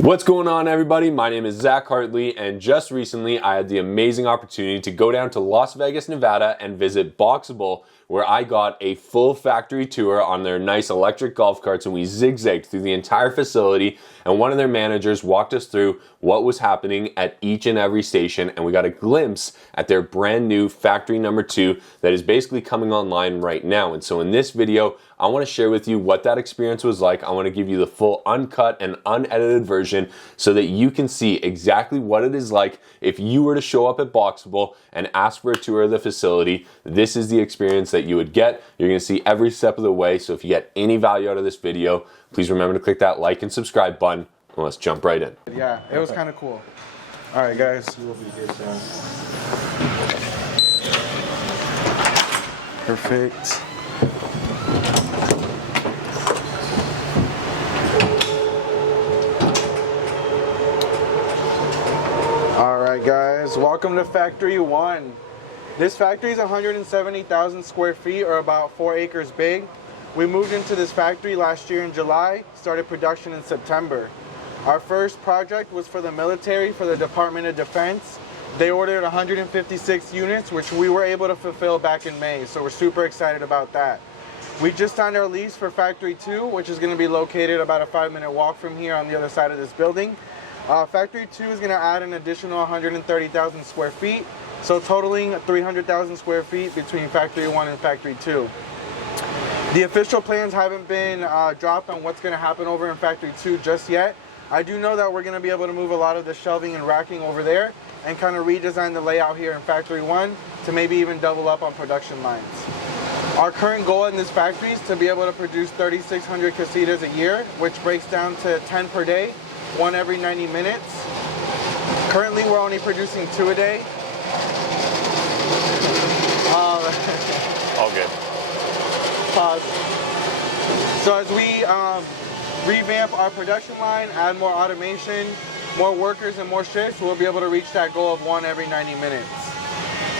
What's going on, everybody? My name is Zach Hartley, and just recently I had the amazing opportunity to go down to Las Vegas, Nevada and visit Boxabl, where I got a full factory tour on their nice electric golf carts, and we zigzagged through the entire facility, and one of their managers walked us through what was happening at each and every station, and we got a glimpse at their brand new factory number 2 that is basically coming online right now. And so in this video, I want to share with you what that experience was like. I want to give you the full uncut and unedited version so that you can see exactly what it is like if you were to show up at Boxabl and ask for a tour of the facility. This is the experience that you would get. You're going to see every step of the way. So if you get any value out of this video, please remember to click that like and subscribe button. And let's jump right in. Yeah, it was kind of cool. All right, guys. Perfect. Alright guys, welcome to Factory 1. This factory is 170,000 square feet, or about 4 acres big. We moved into this factory last year in July, started production in September. Our first project was for the military, for the Department of Defense. They ordered 156 units, which we were able to fulfill back in May, so we're super excited about that. We just signed our lease for Factory 2, which is going to be located about a 5-minute walk from here on the other side of this building. Factory 2 is going to add an additional 130,000 square feet, so totaling 300,000 square feet between Factory 1 and Factory 2. The official plans haven't been dropped on what's going to happen over in Factory 2 just yet. I do know that we're going to be able to move a lot of the shelving and racking over there and kind of redesign the layout here in Factory 1 to maybe even double up on production lines. Our current goal in this factory is to be able to produce 3,600 casitas a year, which breaks down to 10 per day. One every 90 minutes. Currently, we're only producing 2 a day. All good. Pause. So as we revamp our production line, add more automation, more workers and more shifts, we'll be able to reach that goal of 1 every 90 minutes.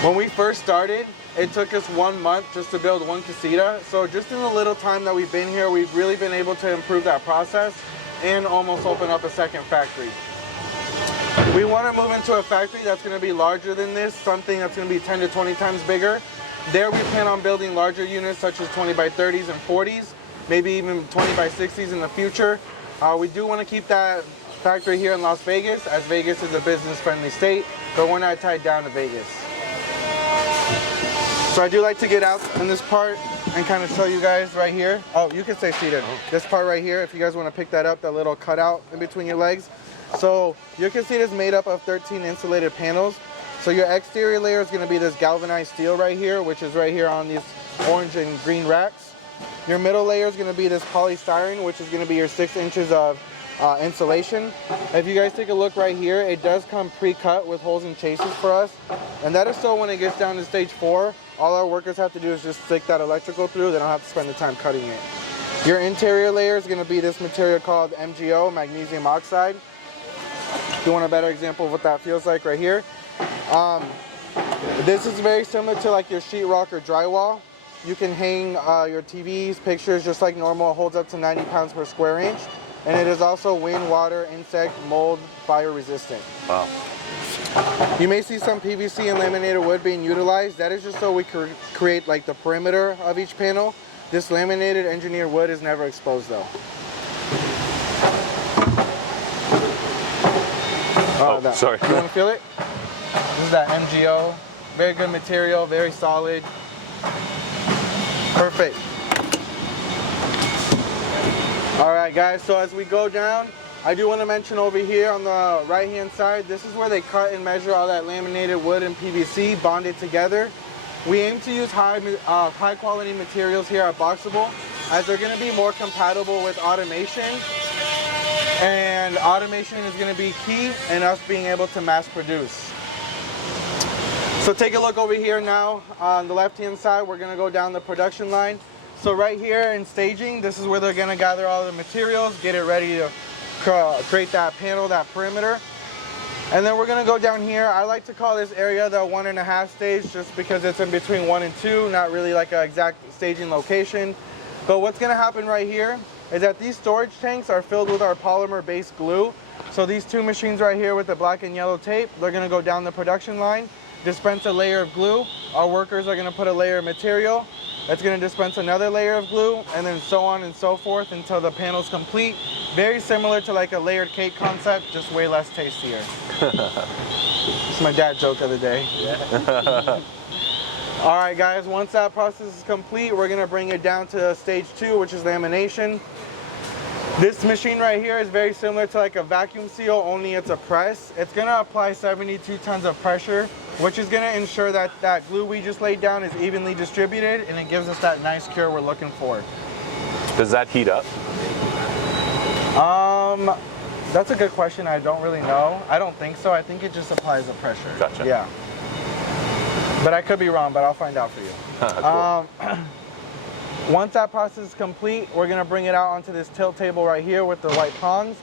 When we first started, it took us 1 month just to build 1 casita. So just in the little time that we've been here, we've really been able to improve that process and almost open up a second factory. We want to move into a factory that's going to be larger than this, something that's going to be 10 to 20 times bigger. There we plan on building larger units such as 20 by 30s and 40s, maybe even 20 by 60s in the future. We do want to keep that factory here in Las Vegas, as Vegas is a business-friendly state, but we're not tied down to Vegas. So I do like to get out in this part and kind of show you guys right here. Oh, you can stay seated. This part right here, if you guys want to pick that up, that little cutout in between your legs. So your casita is made up of 13 insulated panels. So your exterior layer is going to be this galvanized steel right here, which is right here on these orange and green racks. Your middle layer is going to be this polystyrene, which is going to be your 6 inches of insulation. If you guys take a look right here, it does come pre-cut with holes and chases for us. And that is so when it gets down to stage 4, all our workers have to do is just stick that electrical through. They don't have to spend the time cutting it. Your interior layer is going to be this material called MgO, magnesium oxide. If you want a better example of what that feels like right here. This is very similar to like your sheetrock or drywall. You can hang your TVs, pictures just like normal. It holds up to 90 pounds per square inch. And it is also wind, water, insect, mold, fire resistant. Wow. You may see some PVC and laminated wood being utilized. That is just so we create like the perimeter of each panel. This laminated engineered wood is never exposed though. Sorry. You want to feel it? This is that MgO. Very good material, very solid. Perfect. All right, guys, so as we go down, I do want to mention over here on the right-hand side, this is where they cut and measure all that laminated wood and PVC, bonded together. We aim to use high-quality materials here at Boxabl, as they're going to be more compatible with automation. And automation is going to be key in us being able to mass produce. So take a look over here now. On the left-hand side, we're going to go down the production line. So right here in staging, this is where they're going to gather all the materials, get it ready to create that panel, that perimeter. And then we're going to go down here. I like to call this area the 1.5 stage, just because it's in between 1 and 2, not really like an exact staging location. But what's going to happen right here is that these storage tanks are filled with our polymer-based glue. So these two machines right here with the black and yellow tape, they're gonna go down the production line, dispense a layer of glue. Our workers are gonna put a layer of material. That's gonna dispense another layer of glue, and then so on and so forth until the panel's complete. Very similar to like a layered cake concept, just way less tastier. It's my dad joke of the day. Yeah. All right, guys, once that process is complete, we're gonna bring it down to stage 2, which is lamination. This machine right here is very similar to like a vacuum seal, only it's a press. It's gonna apply 72 tons of pressure, which is gonna ensure that that glue we just laid down is evenly distributed, and it gives us that nice cure we're looking for. Does that heat up? That's a good question. I don't really know. I don't think so. I think it just applies the pressure. Gotcha. Yeah. But I could be wrong, but I'll find out for you. Cool. Once that process is complete, we're gonna bring it out onto this tilt table right here with the white prongs.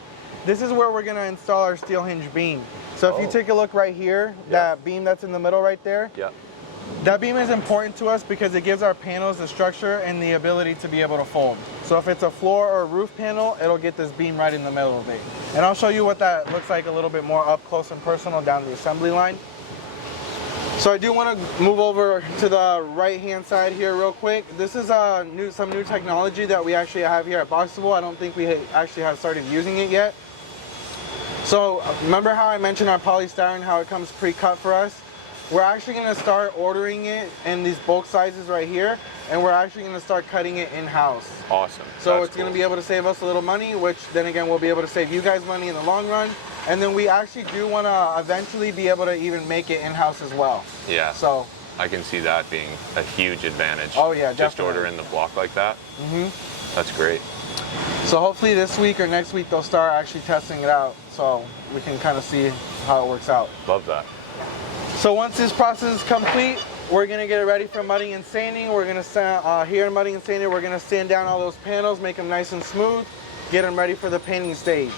This is where we're gonna install our steel hinge beam. So if you take a look right here, that beam that's in the middle right there, that beam is important to us because it gives our panels the structure and the ability to be able to fold. So if it's a floor or a roof panel, it'll get this beam right in the middle of it. And I'll show you what that looks like a little bit more up close and personal down the assembly line. So I do want to move over to the right-hand side here real quick. This is some new technology that we actually have here at Boxabl. I don't think we actually have started using it yet. So remember how I mentioned our polystyrene, how it comes pre-cut for us? We're actually going to start ordering it in these bulk sizes right here, and we're actually going to start cutting it in-house. Awesome. So it's going to be able to save us a little money, which then again we'll be able to save you guys money in the long run. And then we actually do want to eventually be able to even make it in-house as well. Yeah. So I can see that being a huge advantage. Oh yeah, definitely. Just order in the block like that. That's great. So hopefully this week or next week they'll start actually testing it out, so we can kind of see how it works out. Love that. So once this process is complete, we're gonna get it ready for mudding and sanding. We're gonna here in mudding and sanding, we're gonna sand down all those panels, make them nice and smooth, get them ready for the painting stage.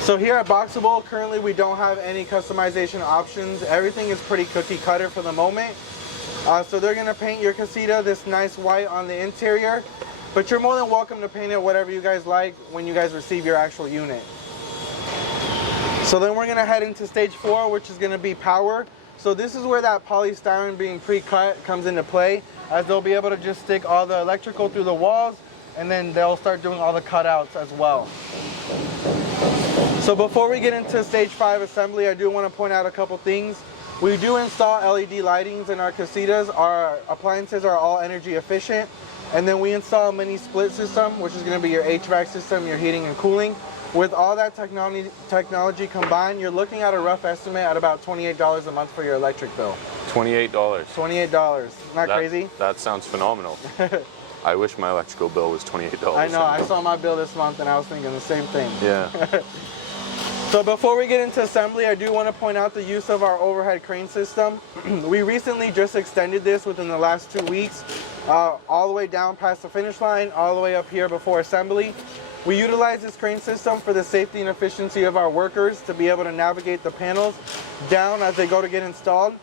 So here at Boxabl, currently we don't have any customization options. Everything is pretty cookie cutter for the moment. So they're gonna paint your casita this nice white on the interior, but you're more than welcome to paint it whatever you guys like when you guys receive your actual unit. So then we're gonna head into stage 4, which is gonna be power. So this is where that polystyrene being pre-cut comes into play, as they'll be able to just stick all the electrical through the walls, and then they'll start doing all the cutouts as well. So before we get into stage 5 assembly, I do want to point out a couple things. We do install LED lightings in our casitas. Our appliances are all energy efficient. And then we install a mini split system, which is going to be your HVAC system, your heating and cooling. With all that technology combined, you're looking at a rough estimate at about $28 a month for your electric bill. $28. $28. Not crazy? That sounds phenomenal. I wish my electrical bill was $28. I know. I saw my bill this month and I was thinking the same thing. Yeah. So before we get into assembly, I do want to point out the use of our overhead crane system. We recently just extended this within the last 2 weeks, all the way down past the finish line, all the way up here before assembly. We utilize this crane system for the safety and efficiency of our workers to be able to navigate the panels down as they go to get installed.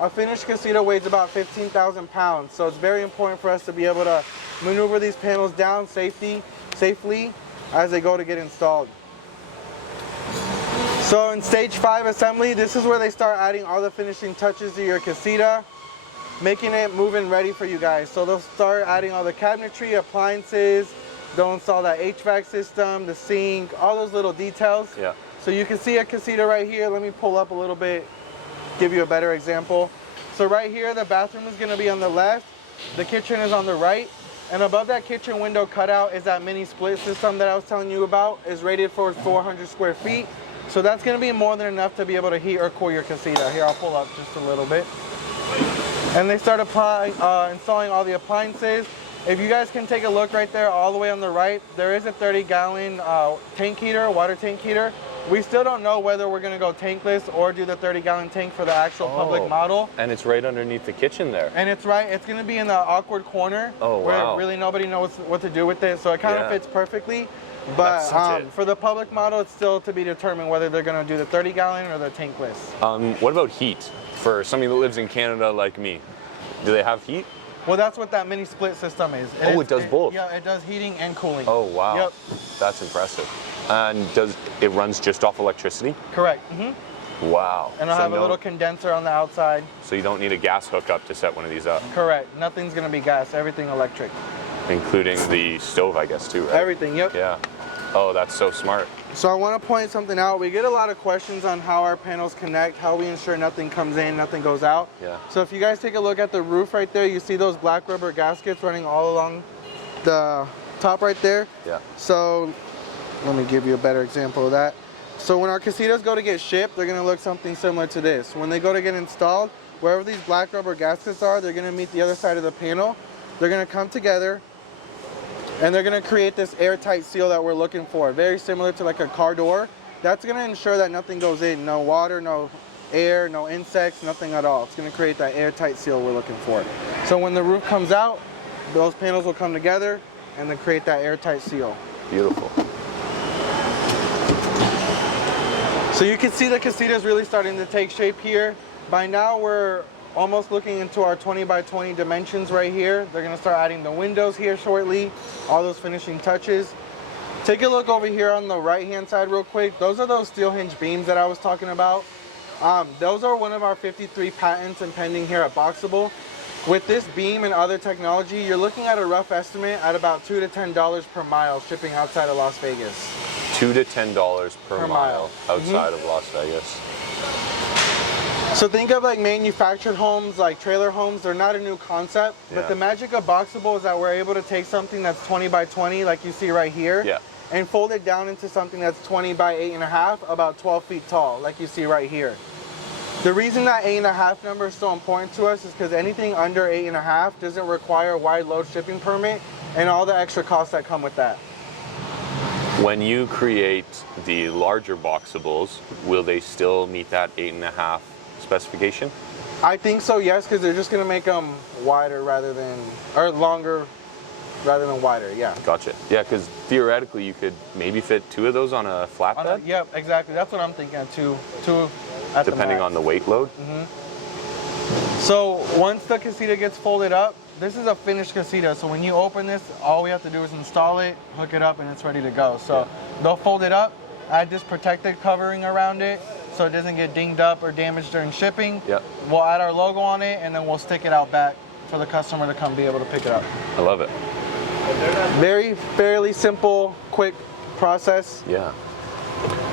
A finished casita weighs about 15,000 pounds, so it's very important for us to be able to maneuver these panels down safely as they go to get installed. So in stage 5 assembly, this is where they start adding all the finishing touches to your casita, making it moving ready for you guys. So they'll start adding all the cabinetry, appliances, they'll install that HVAC system, the sink, all those little details. Yeah. So you can see a casita right here. Let me pull up a little bit, give you a better example. So right here, the bathroom is gonna be on the left, the kitchen is on the right, and above that kitchen window cutout is that mini split system that I was telling you about. Is rated for 400 square feet. So that's going to be more than enough to be able to heat or cool your casita. Here, I'll pull up just a little bit. And they start installing all the appliances. If you guys can take a look right there, all the way on the right, there is a 30-gallon tank heater, water tank heater. We still don't know whether we're going to go tankless or do the 30-gallon tank for the actual public model. And it's right underneath the kitchen there. And it's going to be in the awkward corner where really nobody knows what to do with it. So it kind of fits perfectly. But for the public model, it's still to be determined whether they're going to do the 30-gallon or the tankless. What about heat? For somebody that lives in Canada like me, do they have heat? Well, that's what that mini split system is. It does both? Yeah, it does heating and cooling. Oh, wow. Yep. That's impressive. And it runs just off electricity? Correct. Wow. And I'll have a little condenser on the outside. So you don't need a gas hookup to set one of these up? Correct. Nothing's going to be gas. Everything electric. Including the stove, I guess, too, right? Everything, yep. Yeah. Oh, that's so smart. So I want to point something out. We get a lot of questions on how our panels connect, how we ensure nothing comes in, nothing goes out. Yeah. So if you guys take a look at the roof right there, you see those black rubber gaskets running all along the top right there. Yeah. So let me give you a better example of that. So when our casitas go to get shipped, they're going to look something similar to this. When they go to get installed, wherever these black rubber gaskets are, they're going to meet the other side of the panel. They're going to come together, and they're going to create this airtight seal that we're looking for. Very similar to like a car door. That's going to ensure that nothing goes in. No water, no air, no insects, nothing at all. It's going to create that airtight seal we're looking for. So when the roof comes out, those panels will come together and then create that airtight seal. Beautiful. So you can see the casita is really starting to take shape here. By now we're almost looking into our 20 by 20 dimensions right here. They're gonna start adding the windows here shortly, all those finishing touches. Take a look over here on the right hand side real quick. Those are those steel hinge beams that I was talking about. Those are one of our 53 patents and pending here at Boxabl. With this beam and other technology, you're looking at a rough estimate at about $2 to $10 per mile shipping outside of Las Vegas. $2 to $10 per mile outside of Las Vegas. So think of like manufactured homes, like trailer homes. They're not a new concept, but the magic of Boxabl is that we're able to take something that's 20 by 20, like you see right here, and fold it down into something that's 20 by 8.5, about 12 feet tall, like you see right here. The reason that 8.5 number is so important to us is because anything under 8.5 doesn't require a wide load shipping permit and all the extra costs that come with that. When you create the larger Boxables, will they still meet that 8.5 specification? I think so, yes, because they're just going to make them wider rather than, or longer rather than wider, yeah. Gotcha. Yeah, because theoretically you could maybe fit 2 of those on a flatbed? Yep, exactly. That's what I'm thinking, two at depending on the weight load? So once the casita gets folded up, this is a finished casita. So when you open this, all we have to do is install it, hook it up, and it's ready to go. So they'll fold it up, add this protected covering around it so it doesn't get dinged up or damaged during shipping. We'll add our logo on it, and then we'll stick it out back for the customer to come be able to pick it up. I love it. Fairly simple, quick process. Yeah.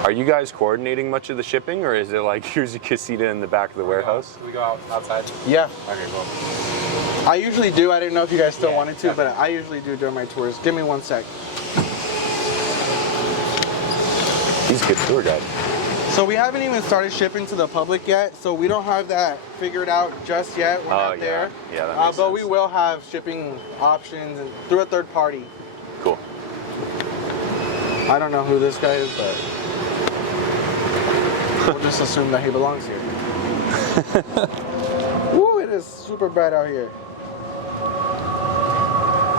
Are you guys coordinating much of the shipping, or is it like, here's a casita in the back of the warehouse? Do we go outside? Yeah. Okay, cool. I usually do. I didn't know if you guys still wanted to, but I usually do during my tours. Give me 1 sec. He's a good tour guide. So we haven't even started shipping to the public yet, so we don't have that figured out just yet. We're not there. Yeah, that makes but sense. we will have shipping options and through a third party. Cool. I don't know who this guy is, but we'll just assume that he belongs here. Woo, it is super bright out here.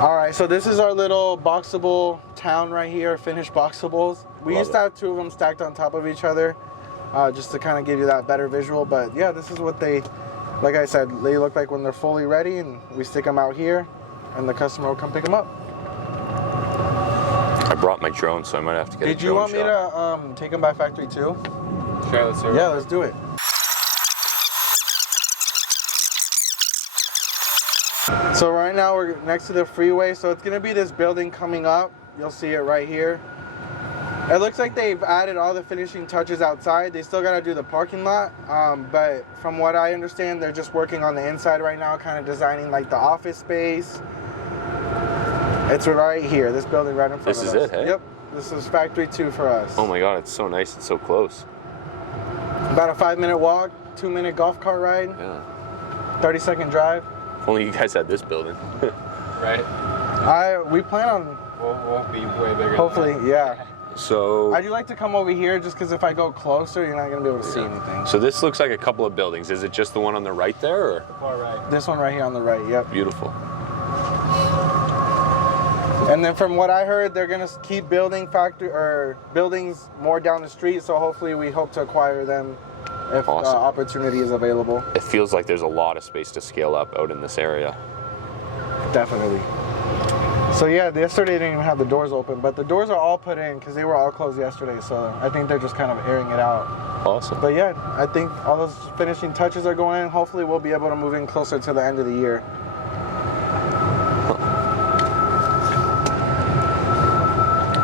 All right, so this is our little Boxabl town right here, finished Boxables. We used to have 2 of them stacked on top of each other, just to kind of give you that better visual. But yeah, this is what they, like I said, they look like when they're fully ready, and we stick them out here, and the customer will come pick them up. I brought my drone, so I might have to get a drone Did you want shot. me to take them by factory too? Sure, let's do it. Yeah, let's do it. So right now we're next to the freeway, so it's gonna be this building coming up. You'll see it right here. It looks like they've added all the finishing touches outside. They still gotta do the parking lot, but from what I understand, they're just working on the inside right now, kind of designing like the office space. It's right here, this building right in front of us. This is it, hey? Yep, this is factory 2 for us. Oh my God, it's so nice. It's so close. About a 5-minute walk, 2-minute golf cart ride, Yeah. 30-second drive. If only you guys had this building. Right? We plan on, We'll be way bigger. hopefully, than that. yeah. So, I do like to come over here just because if I go closer, you're not going to be able to see anything. so this looks like a couple of buildings. Is it just the one on the right there, or? Far right. This one right here on the right, yep. Beautiful. And then from what I heard, they're going to keep building buildings more down the street, so hopefully we hope to acquire them if Awesome. opportunity is available. It feels like there's a lot of space to scale up out in this area. Definitely. So yeah, yesterday they didn't even have the doors open, but the doors are all put in because they were all closed yesterday. So I think they're just kind of airing it out. Awesome. But yeah, I think all those finishing touches are going in. Hopefully we'll be able to move in closer to the end of the year.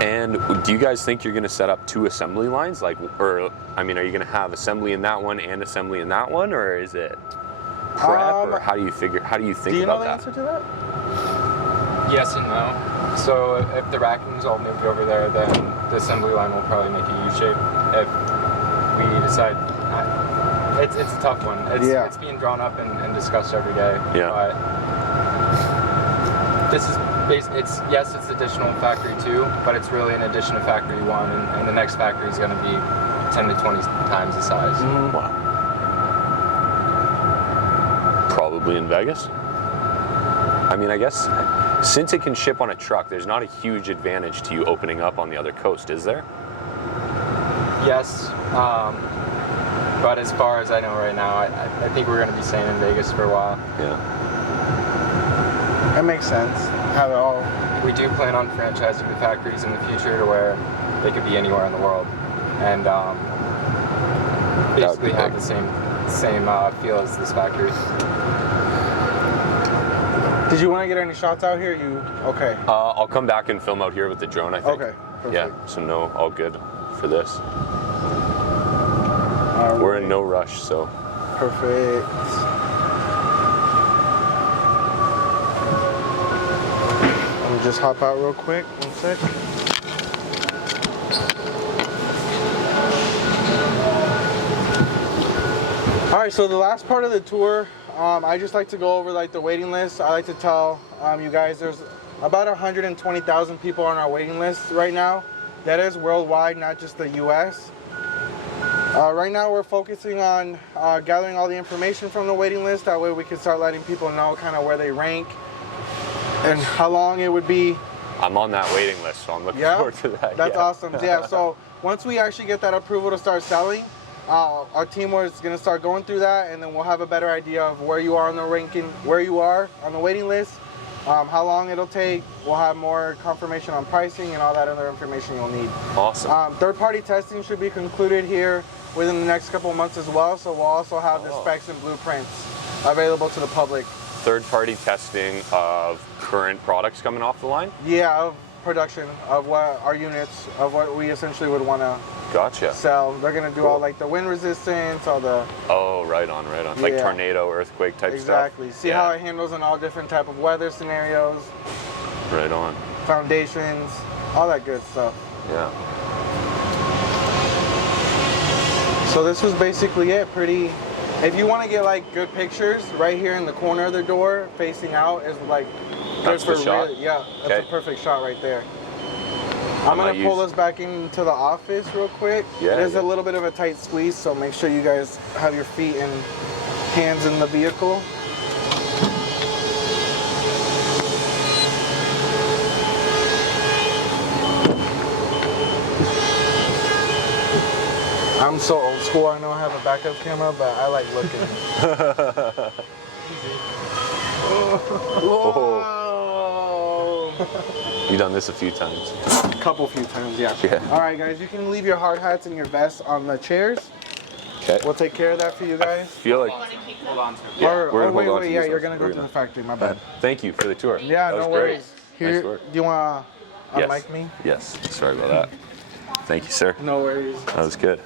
And do you guys think you're going to set up 2 assembly lines? Like, or, I mean, are you going to have assembly in that one and assembly in that one? Or is it prep? Or how do you think about that? Do you know the answer to that? Yes and no. So if the racking's all moved over there, then the assembly line will probably make a U-shape. If we decide, it's a tough one. It's being drawn up and discussed every day. Yeah. But this is yes, it's additional factory 2, but it's really an addition to factory 1, and the next factory is going to be 10 to 20 times the size. Mm-hmm. Wow. Probably in Vegas. I mean, I guess since it can ship on a truck, there's not a huge advantage to you opening up on the other coast, is there? Yes, but as far as I know right now, I think we're going to be staying in Vegas for a while. Yeah. That makes sense. Have it all. We do plan on franchising the factories in the future to where they could be anywhere in the world, and basically have the same feel as this factory. Did you want to get any shots out here? Okay? I'll come back and film out here with the drone, I think. Okay. Perfect. Yeah, so no, all good for this. All We're right. in no rush, so. Perfect. Let me just hop out real quick. 1 sec. All right, so the last part of the tour, I just like to go over like the waiting list. I like to tell you guys there's about 120,000 people on our waiting list right now. That is worldwide, not just the US. Right now we're focusing on gathering all the information from the waiting list. That way we can start letting people know kind of where they rank and how long it would be. I'm on that waiting list, so I'm looking forward to that. That's awesome. Yeah, so once we actually get that approval to start selling, our team is going to start going through that, and then we'll have a better idea of where you are on the ranking, where you are on the waiting list, how long it'll take. We'll have more confirmation on pricing and all that other information you'll need. Awesome. Third-party testing should be concluded here within the next couple of months as well, so we'll also have the specs and blueprints available to the public. Third-party testing of current products coming off the line? Yeah, of production, of what our units, of what we essentially would want to sell. They're going to do all like the wind resistance, all the... Oh, right on. Like tornado, earthquake type stuff? Exactly. See how it handles in all different type of weather scenarios. Right on. Foundations, all that good stuff. Yeah. So this was basically it. Pretty... If you want to get like good pictures, right here in the corner of the door, facing out, is like... That's the shot? Yeah, that's a perfect shot right there. I'm going to pull this back into the office real quick. Yeah, it is a little bit of a tight squeeze, so make sure you guys have your feet and hands in the vehicle. I'm so old school, I know I have a backup camera, but I like looking. Whoa. You've done this a few times. Few times, yeah. Yeah. All right, guys, you can leave your hard hats and your vests on the chairs. Okay. We'll take care of that for you guys. I feel like... Hold on to it. Yeah, wait, yeah, you're going to go to the factory, my bad. Thank you for the tour. Yeah, no worries. Here, Nice work. do you want to unmic me? Yes. Sorry about that. Thank you, sir. No worries. That was good.